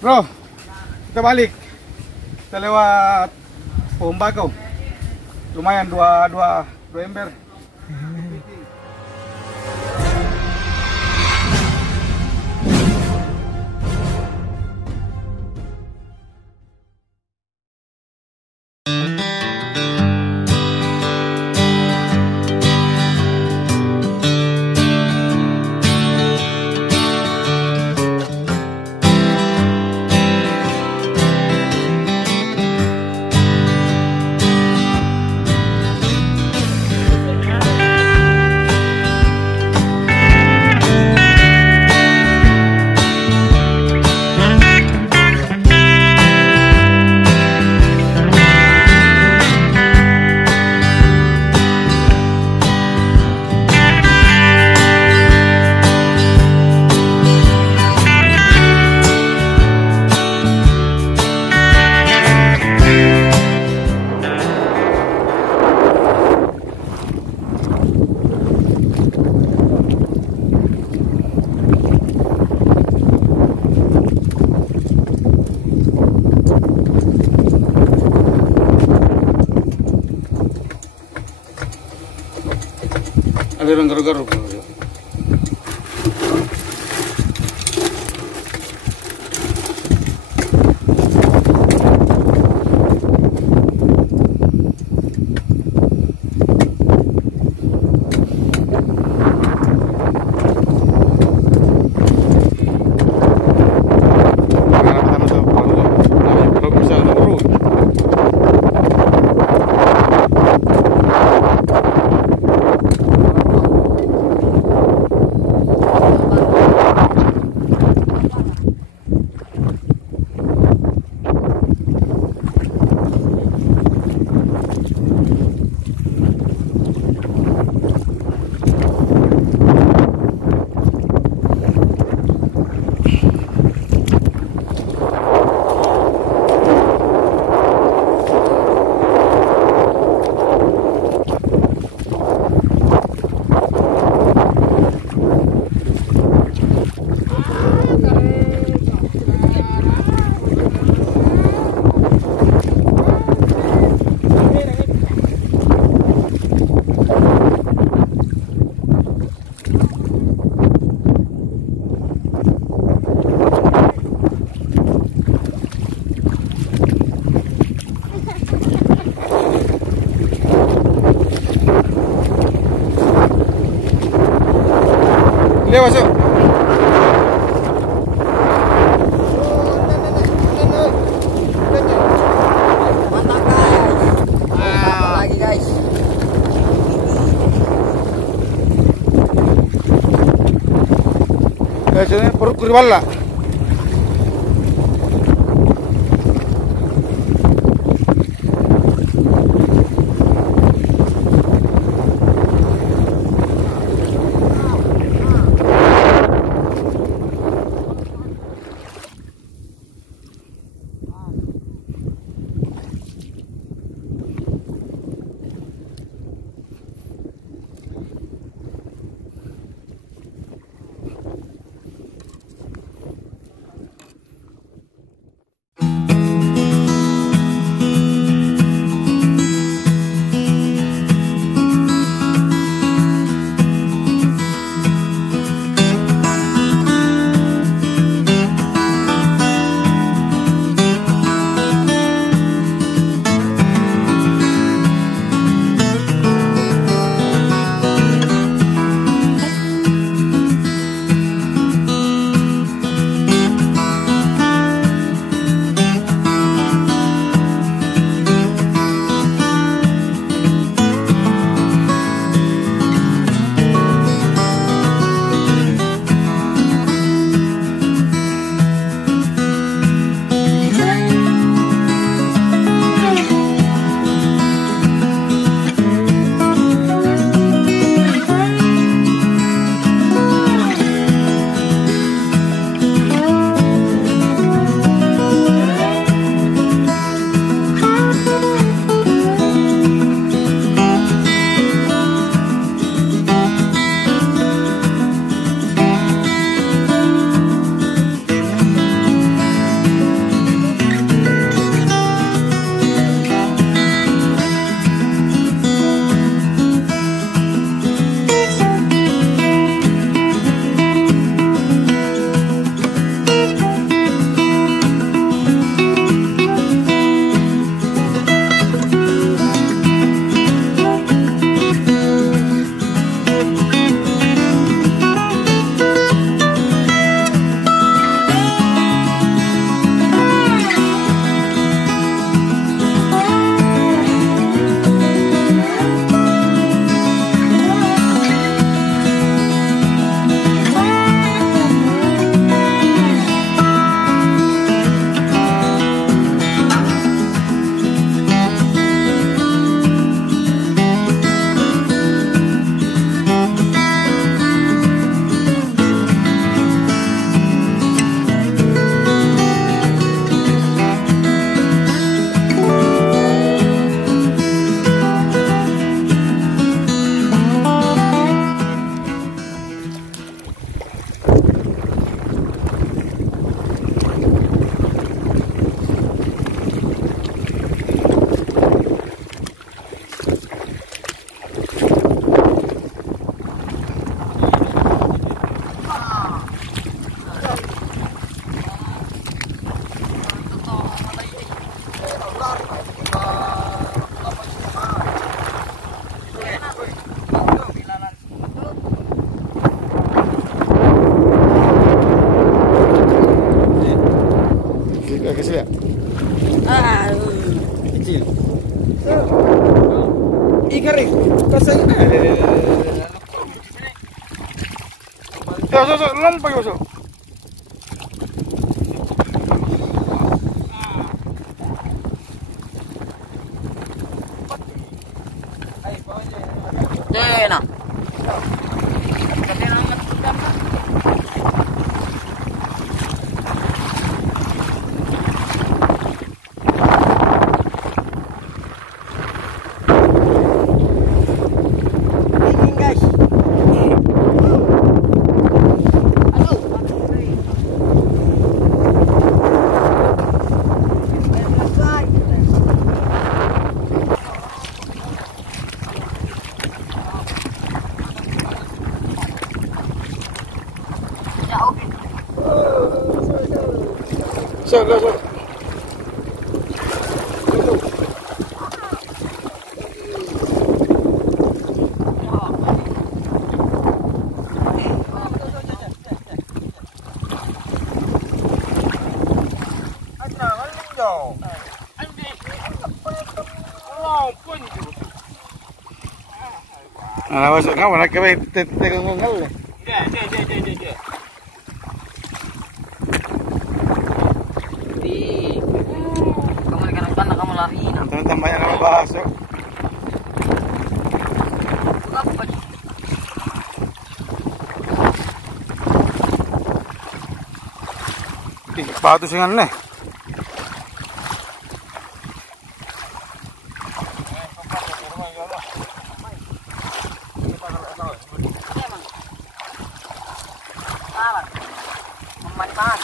Bro, kita balik. Kita lewat pohon bakau. Lumayan dua ember. Ada yang garuk-garuk. Masuk. Mantap guys. Mantap lagi guys. Guys, ini perut kuriwala. Lihat kasih lihat. Kecil. Ikan ni. Pasal masuk, lompat masuk. Nah. Masuk. Masuk kau nak kau tegang kau le. Dia. Kamu ikan ikan kamu lari. Tentang banyak nama bahas. Batu singan ni. Memanfaat.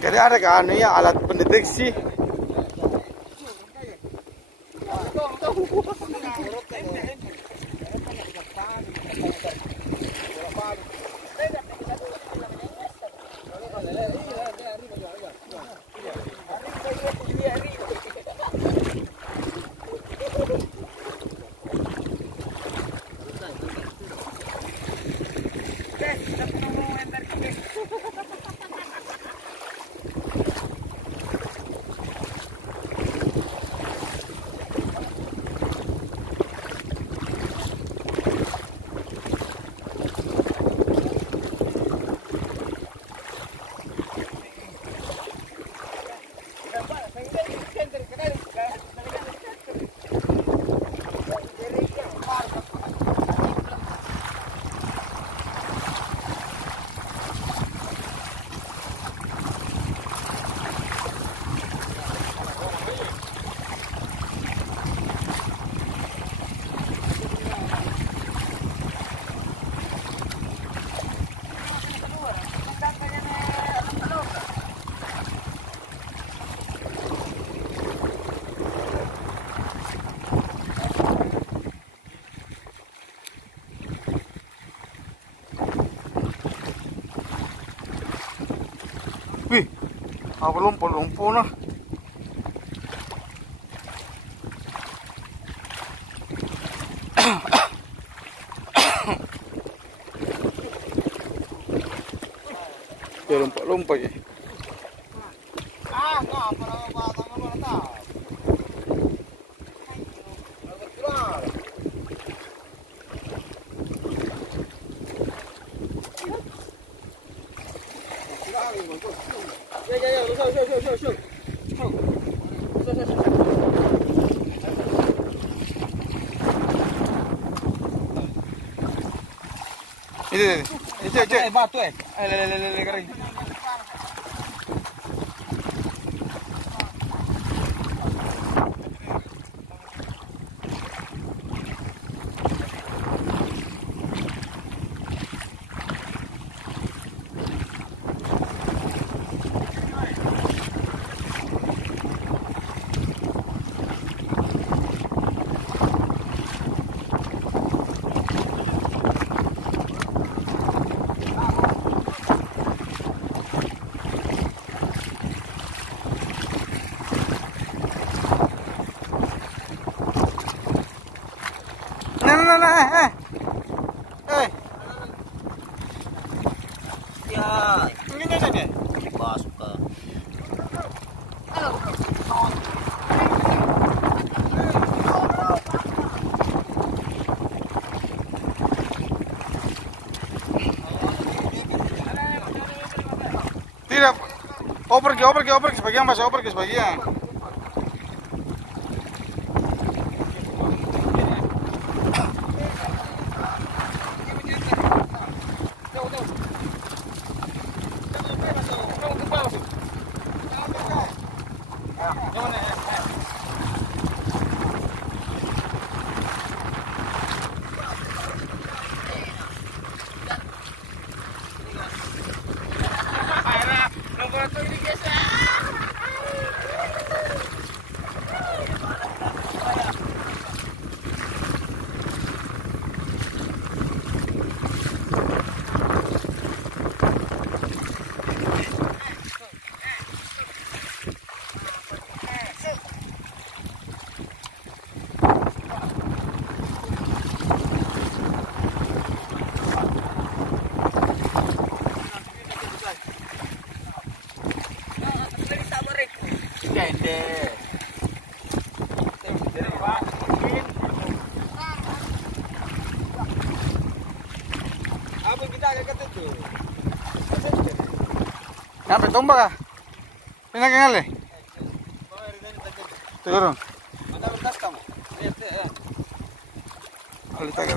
Jadi ada kan ya alat pendeteksi. Wih, apa lumpur nah. Ya lompat ya. Itu. Batu kering. Ya, ini masuk ke. Tidak. Oper ke sebagian, Mas. Oper ke sebagian. Sampai tombak kah? Ini kali. Turun. Mana berkas kamu? Lihat ya. Letak.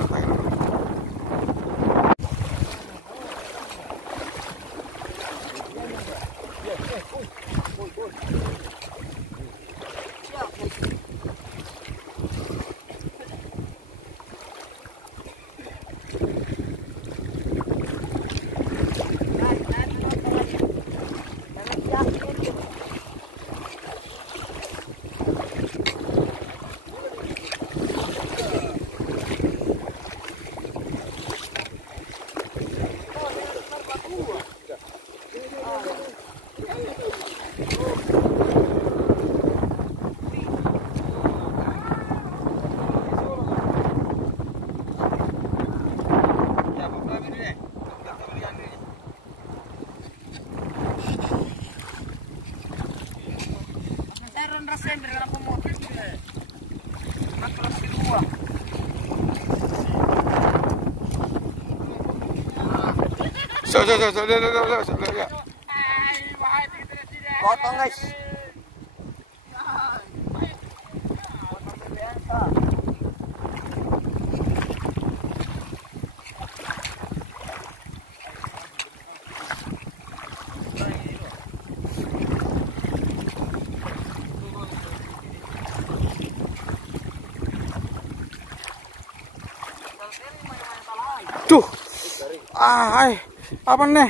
Lihat. Potong guys. Tuh. Apa nih?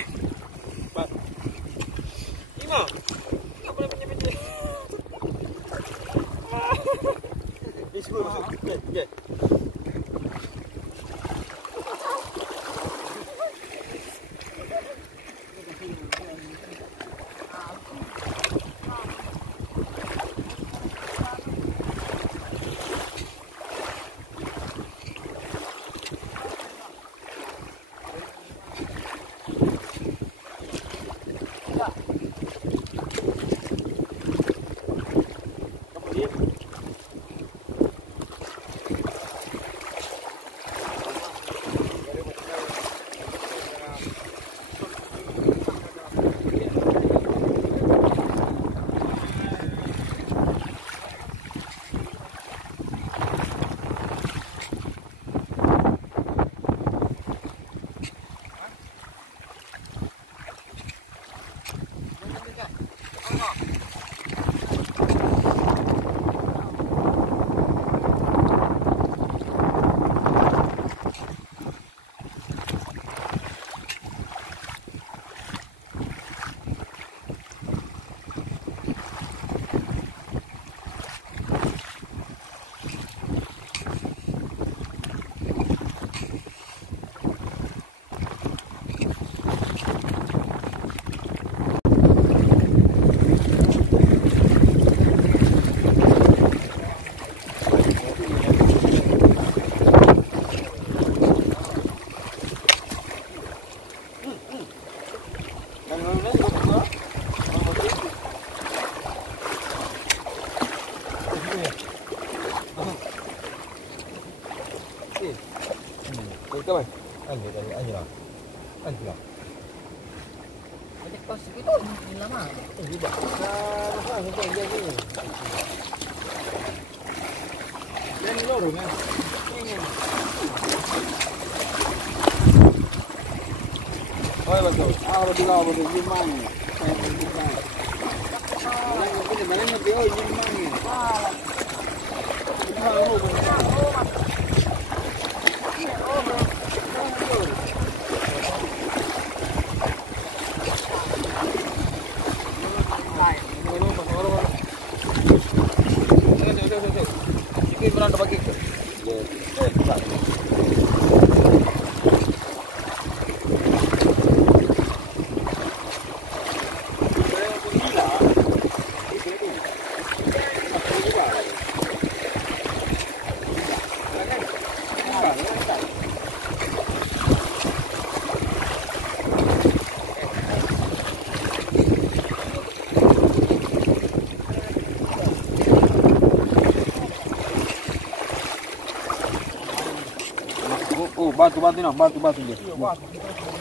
Batu nah, batu dia. Iya, batu.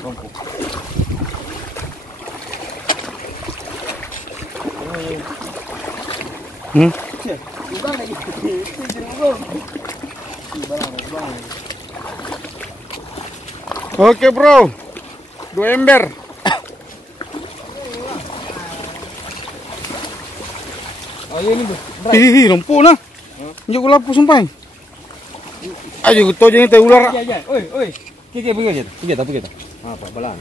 Lompat. Bukan lagi. Oke, bro. 2 ember. Ayo ini, Bro. Ih, lumpuh nah. Njuk lapu sumpah. Ayo to jangan teh ular. Ya. Oi. Pergi aja. Pergi. Apa balan?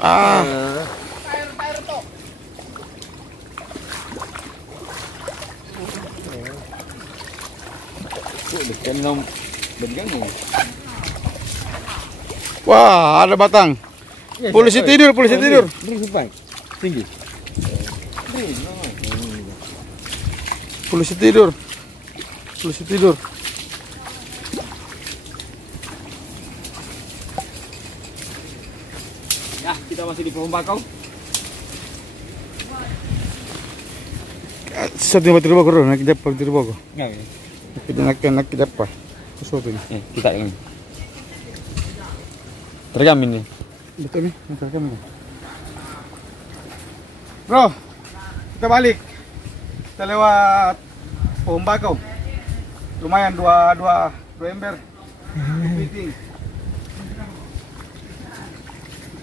Air to. Wah, ada batang. Polisi tidur. Tinggi. Polisi tidur. Ya, kita masih di pohon bakau. Satu yang baterai bagus, nak dapat baterai bagus. Enggak ya. Nak dapat. Sesuatu ni. Kita yang ini. Terekam ini. Betul ni, terekam ni. Bro, kita balik. Kita lewat pohon bakau. Lumayan dua ember. Kepiting.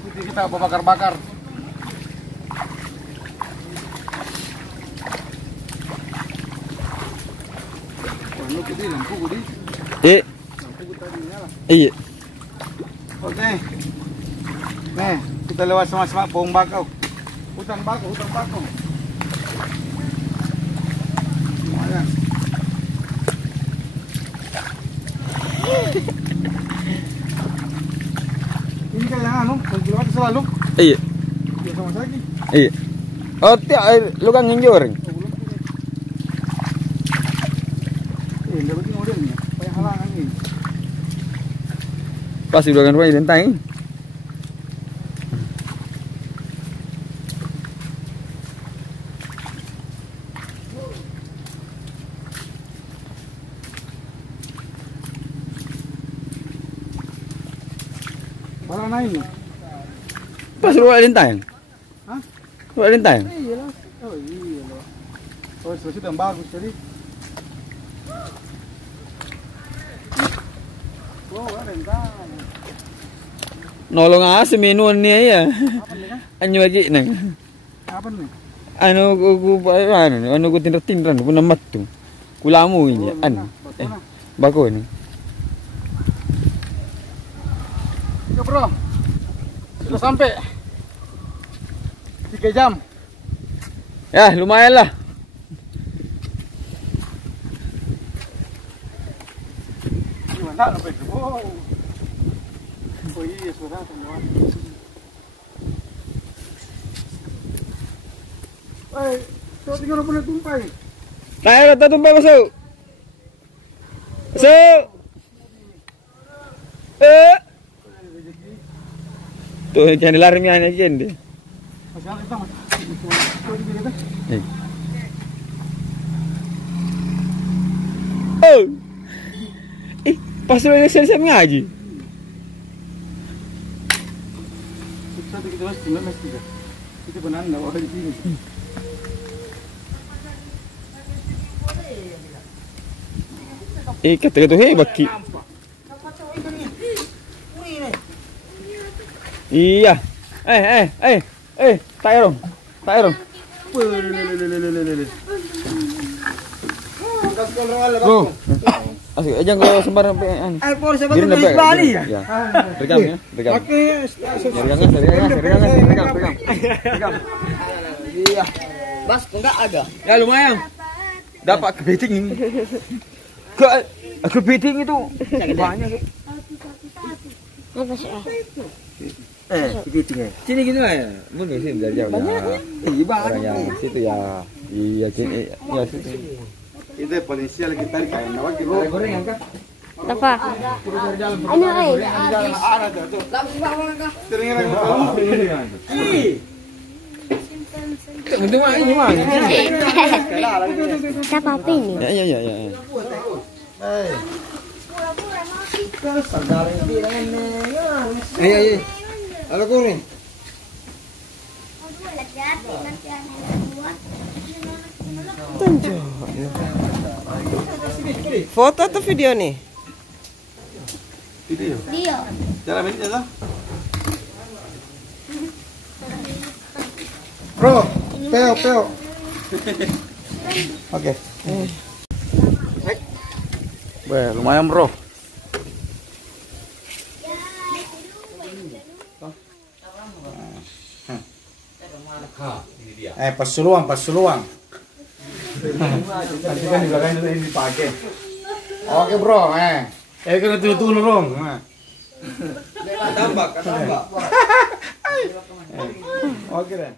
Ikuti kita bakar-bakar. Lu kita lampu gudi. Lampu tadi nyala. Iya. Oke. Nih, kita lewat sama-sama pohon bakau. Hutan bakau. Lumayan. Ini kayak anu, kalau selalu. Iya. Ya sama lagi. Iya. Oh, lu kan nginjor. Enggak begini modelnya. Kayak halangan ini. Pasti udah kan identik. Malah naik nih. Pas lu identik. Hah? Lu identik. Iya lah. Oh iya loh. Oh sudah bagus tadi. Oh, rentan. Nolong asem minuan ni ya. Apa nih kan? Anyo lagi nang. Apa nih? Anu ku tindak-tindak pun namat tu. Kulamu ini Bako ni. Ya bro. Sudah sampai. 3 jam. Ya, lumayan lah. Gimana lo begitu? Oh iya sudah teman. Kau tinggal punya tumpah. Tayo ta tumpay masuk. Masuk. Tuh jangan dilarang aja deh. Masih kita mas. Oh. Pas lu selesai ngaji. Satu kita mas, cuma mas kita. Kita benar ndak ada di sini. Kata baki. Iya. Tak erong. Bro. Asik aja kalau sembarang an. Por sebab tu beli Bali ya. Rekam ya, rekam. Pakai Rekam. Iya. Bas enggak ada. Ya lumayan. Dapat kepiting. Kepiting itu banyak. Kepiting ya. Sini gitu lah ya. Mungkin sini dari jauh. Iya banyak. Yang situ ya. Iya sini. Ya situ. itu polisi lagi tarik kayak nawak gitu. Goreng kan? Apa? Ano ay? Ada tuh. Teringin Bentuk mana ini mah? Siapa apa ini? Ya. Iya. Halo goreng. Foto atau video nih? Video. Jalan ini jalan. Bro, peo. Oke. Wah, lumayan bro. Pas Nanti kan di belakang itu ini dipakai. Oke bro, kena turun dong. Tambak. Oke deh.